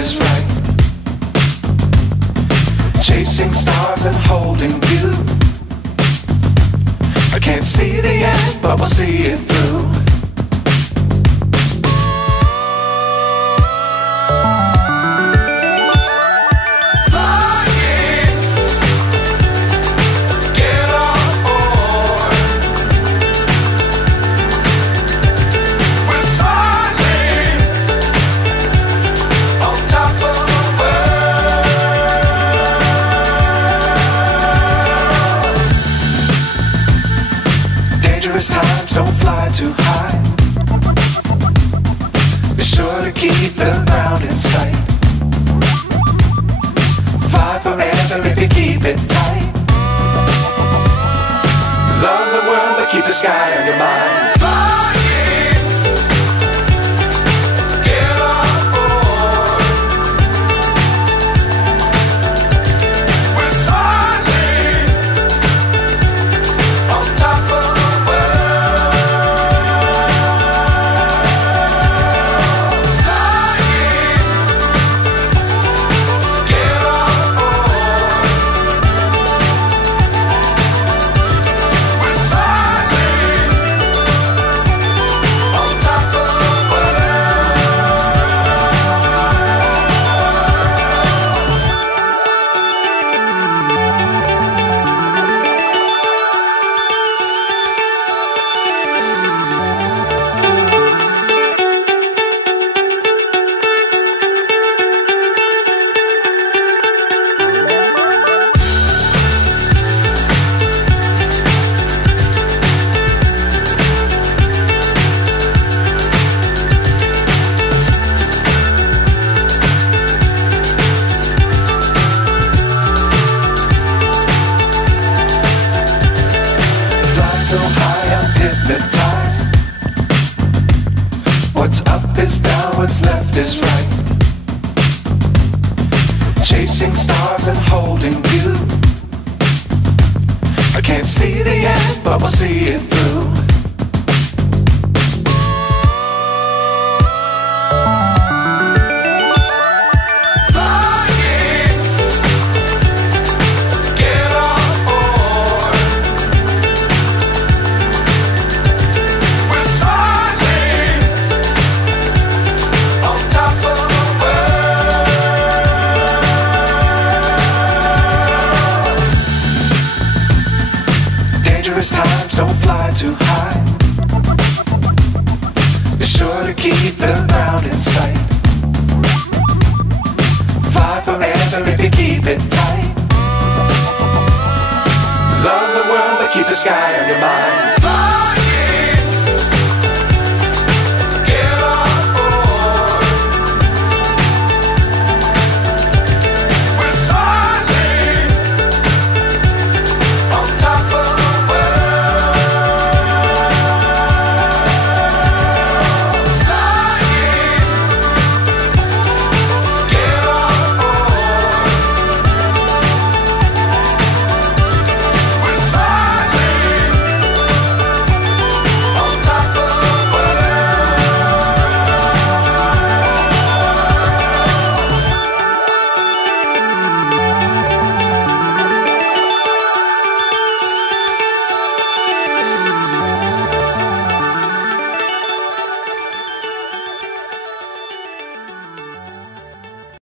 is right. Chasing stars and holding you. I can't see the end, but we'll see it through. Times don't fly too high. Be sure to keep the ground in sight. Fly forever if you keep it tight. Love the world but keep the sky on your mind. So high I'm hypnotized. What's up is down, what's left is right. Chasing stars and holding you. I can't see the end, but we'll see it through. Times don't fly too high. Be sure to keep the ground in sight. Fly forever if you keep it tight. Love the world but keep the sky on your mind.